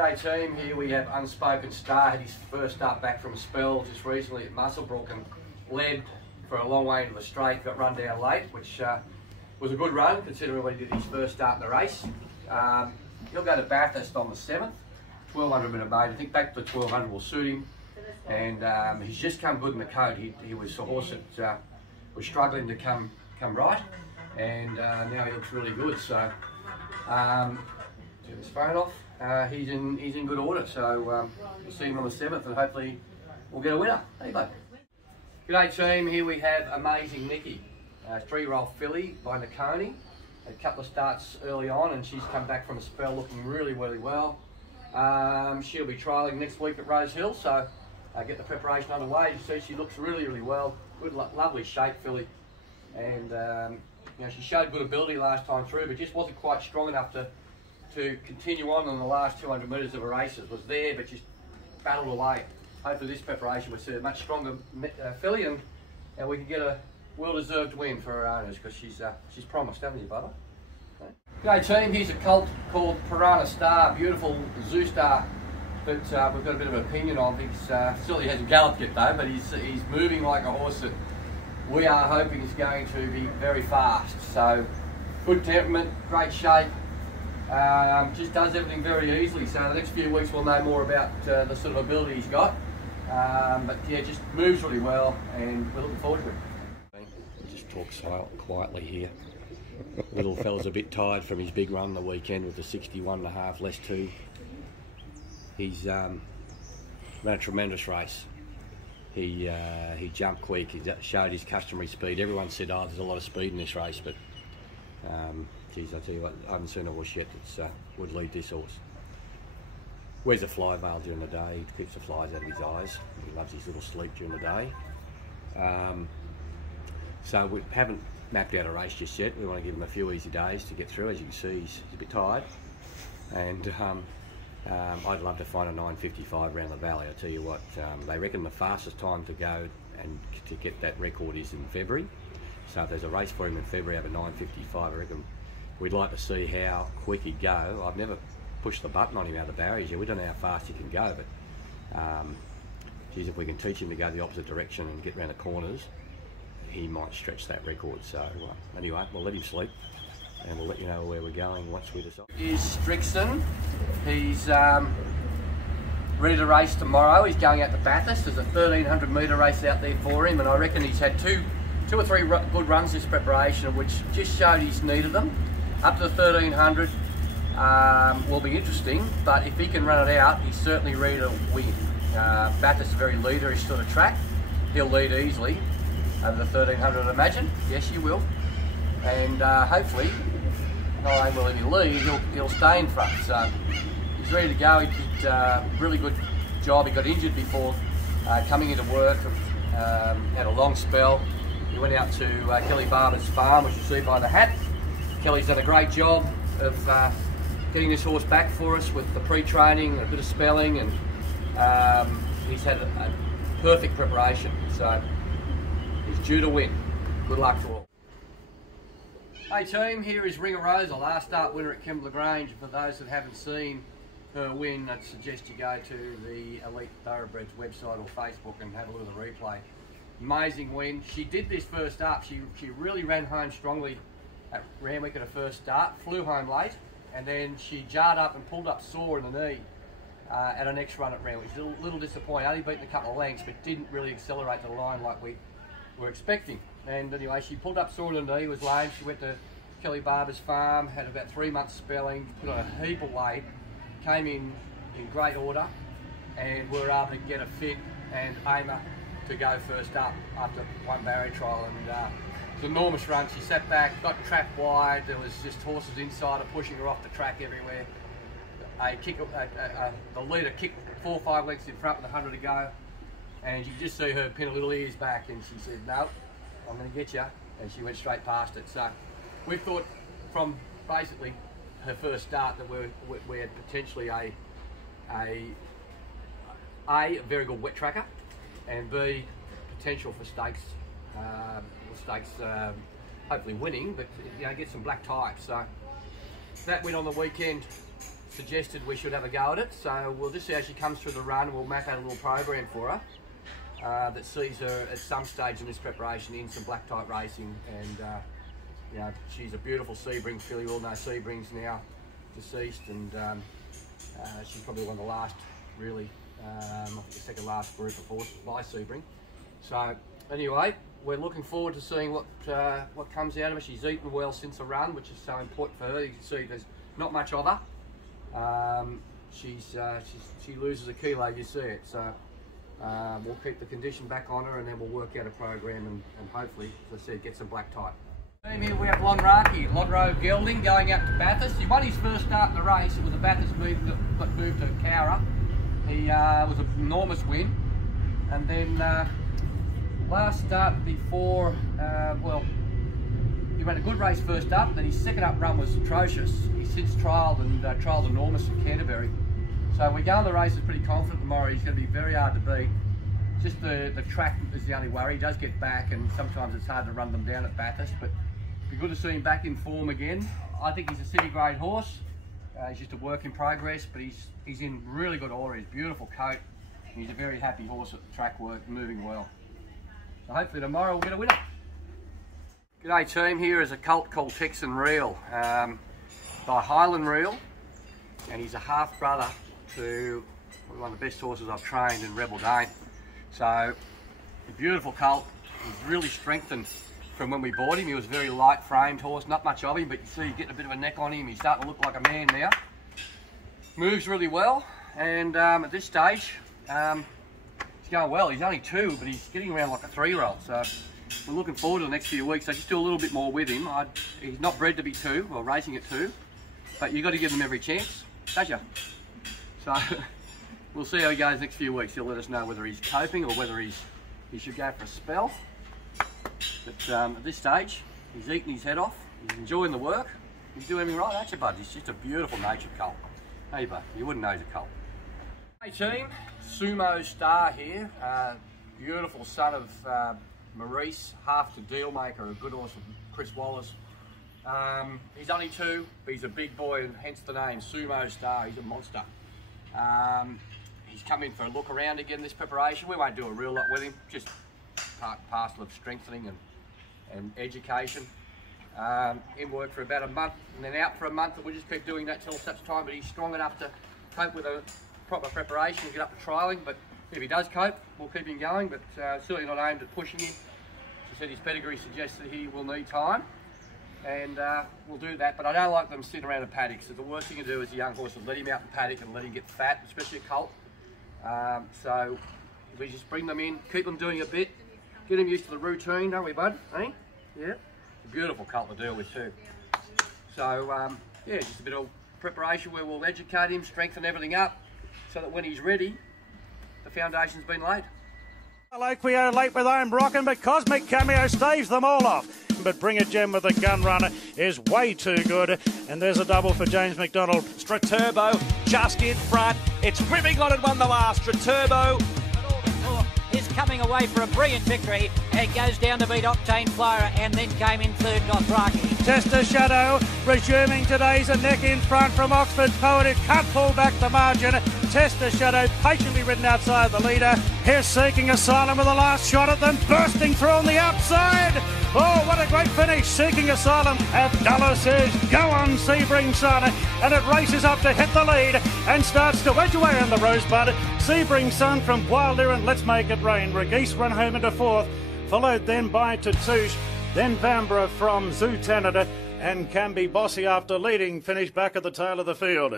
G'day team, here we have Unspoken Star, had his first start back from a spell just recently at Muswellbrook and led for a long way into the straight, got run down late, which was a good run considering when he did his first start in the race. He'll go to Bathurst on the 7th, 1200 metre maiden. I think back to the 1200 will suit him, and he's just come good in the coat. He was a horse that was struggling to come right, and now he looks really good. So turn his phone off. He's in good order, so we'll see him on the 7th and hopefully we'll get a winner. Hey bud. G'day team, here we have Amazing NICCI, a 3-year-old filly by NICCONI. Had a couple of starts early on and she's come back from a spell looking really well. She'll be trialling next week at Rose Hill, so get the preparation underway. You see she looks really well, good lovely shape filly, and you know, she showed good ability last time through but just wasn't quite strong enough to continue on in the last 200 metres of her races. Was there but just battled away. Hopefully this preparation will see a much stronger filly and we can get a well-deserved win for her owners, because she's promised, haven't you, brother? Okay team, here's a colt called Piranha Star, beautiful ZOUSTAR, but we've got a bit of an opinion on. He certainly hasn't galloped yet though, but he's moving like a horse that we are hoping is going to be very fast. So good temperament, great shape. Just does everything very easily, so the next few weeks we'll know more about the sort of ability he's got. But yeah, just moves really well and we're looking forward to it. Just talk quietly here. Little fella's a bit tired from his big run the weekend with the 61.5 less 2. He's ran a tremendous race. He jumped quick, he showed his customary speed. Everyone said, oh, there's a lot of speed in this race, but geez, I tell you what, I haven't seen a horse yet that would lead this horse. Wears a fly veil during the day, he keeps the flies out of his eyes. He loves his little sleep during the day. So we haven't mapped out a race just yet. We want to give him a few easy days to get through. As you can see, he's a bit tired. And I'd love to find a 9:55 around the valley. I tell you what, they reckon the fastest time to go and to get that record is in February. So if there's a race for him in February over 9:55, I reckon we'd like to see how quick he'd go. I've never pushed the button on him out of the barriers yet. We don't know how fast he can go, but geez, if we can teach him to go the opposite direction and get around the corners, he might stretch that record. So anyway, we'll let him sleep and we'll let you know where we're going once we decide. Here's Strixon. He's ready to race tomorrow. He's going out to Bathurst. There's a 1300 metre race out there for him, and I reckon he's had two or three good runs this preparation, which just showed he's needed them. Up to the 1300 will be interesting, but if he can run it out, he's certainly ready to win. Bathurst is very leaderish sort of track. He'll lead easily over the 1300, I'd imagine. Yes, you will. And hopefully, not only will he lead, he'll stay in front. So he's ready to go. He did a really good job. He got injured before coming into work. Had a long spell. He went out to Kelly Barber's farm, which you see by the hat. Kelly's done a great job of getting this horse back for us with the pre-training, a bit of spelling, and he's had a perfect preparation. So he's due to win. Good luck to all. Hey team, here is Ringarosa, last start winner at Kembla Grange. For those that haven't seen her win, I'd suggest you go to the Elite Thoroughbreds website or Facebook and have a look at the replay. Amazing win. She did this first up. She really ran home strongly at Randwick at her first start, flew home late, and then she jarred up and pulled up sore in the knee at her next run at Randwick. She's a little disappointed. Only beaten a couple of lengths, but didn't really accelerate the line like we were expecting. And anyway, she pulled up sore in the knee, was lame. She went to Kelly Barber's farm, had about 3 months spelling, put on a heap of weight, came in great order, and we were able to get her fit and aim her to go first up after one barrier trial. And it's an enormous run. She sat back, got trapped wide. There was just horses inside her pushing her off the track everywhere. The leader kicked 4 or 5 lengths in front with 100 to go, and you could just see her pin her little ears back, and she said, "No, I'm going to get you," and she went straight past it. So we thought from basically her first start that we had potentially a very good wet tracker, and B, potential for stakes, hopefully winning, but you know, get some black types. So that win on the weekend suggested we should have a go at it. So we'll just see how she comes through the run. We'll map out a little program for her that sees her at some stage in this preparation in some black type racing. And you know, she's a beautiful Sebring filly. We all know Sebring's now deceased, and she's probably one of the last, really, the second last group of horses by Sebring. So anyway, we're looking forward to seeing what comes out of her. She's eaten well since the run, which is so important for her. You can see there's not much of her. She loses a kilo, you see it. So we'll keep the condition back on her, and then we'll work out a program and hopefully, as I said, get some black type. Here we have LOHNRAKI, LONHRO gelding, going out to Bathurst. He won his first start in the race. It was a Bathurst move that got moved to Cowra. He was an enormous win. And then last start before, well, he ran a good race first up, then his second up run was atrocious. He's since trialled enormous in Canterbury. So we go on the race is pretty confident tomorrow. He's going to be very hard to beat. Just the track is the only worry. He does get back, and sometimes it's hard to run them down at Bathurst, but it'd be good to see him back in form again. I think he's a city grade horse. He's just a work in progress, but he's in really good order. He's beautiful coat. He's a very happy horse at track work, moving well. So hopefully tomorrow we'll get a winner. G'day team, here is a colt called Texan Reel by Highland Reel, and he's a half brother to one of the best horses I've trained in Rebel Dane. So a beautiful colt. He's really strengthened from when we bought him. He was a very light framed horse, not much of him, but you see he's getting a bit of a neck on him. He's starting to look like a man now. Moves really well, and at this stage he's going well. He's only 2, but he's getting around like a 3-year-old. So we're looking forward to the next few weeks. So just do a little bit more with him. He's not bred to be 2, or racing at 2, but you've got to give him every chance, don't you? So we'll see how he goes next few weeks. He'll let us know whether he's coping or whether he should go for a spell. But at this stage, he's eating his head off. He's enjoying the work. He's doing everything right, aren't you, bud? He's just a beautiful natured colt. Hey, bud, you wouldn't know he's a colt. Hey team, Sumo Star here. Beautiful son of Maurice, half the deal maker, a good horse of Chris Wallace. He's only 2, but he's a big boy, and hence the name Sumo Star. He's a monster. He's come in for a look around again this preparation. We won't do a real lot with him, just part and parcel of strengthening and education. In work for about a month, and then out for a month, and we'll just keep doing that till such time that he's strong enough to cope with a proper preparation and get up to trialling. But if he does cope, we'll keep him going, but certainly not aimed at pushing him. As I said, his pedigree suggests that he will need time, and we'll do that. But I don't like them sitting around a paddock, so the worst thing to do as a young horse is let him out in the paddock and let him get fat, especially a colt. So we just bring them in, keep them doing a bit, get him used to the routine, don't we, bud? Eh? Yeah. It's a beautiful colt to deal with too. So yeah, just a bit of preparation where we'll educate him, strengthen everything up, so that when he's ready, the foundation's been laid. Like we are late with Iron Brocken, but Cosmic Cameo staves them all off. But Bring It Gem with the gun runner is way too good. And there's a double for James McDonald. Straturbo just in front. It's ripping on, it won the last. Straturbo is coming away for a brilliant victory. It goes down to beat Octane Flyer, and then came in third NOTHRAKI. Tester Shadow resuming today's a neck in front from Oxford Poet. It can't pull back the margin. Tester Shadow patiently ridden outside the leader. Here's Seeking Asylum with the last shot at them, bursting through on the outside. Oh, what a great finish. Seeking Asylum. Abdullah says, go on, Sebring son. And it races up to hit the lead and starts to wedge away on the Rosebud. Sebring son from Wilder and Let's Make It Rain. Regeese run home into 4th, followed then by Tatouche, then Vanbrugh from Zoo Tanada, and Can Be Bossy after leading, finish back at the tail of the field.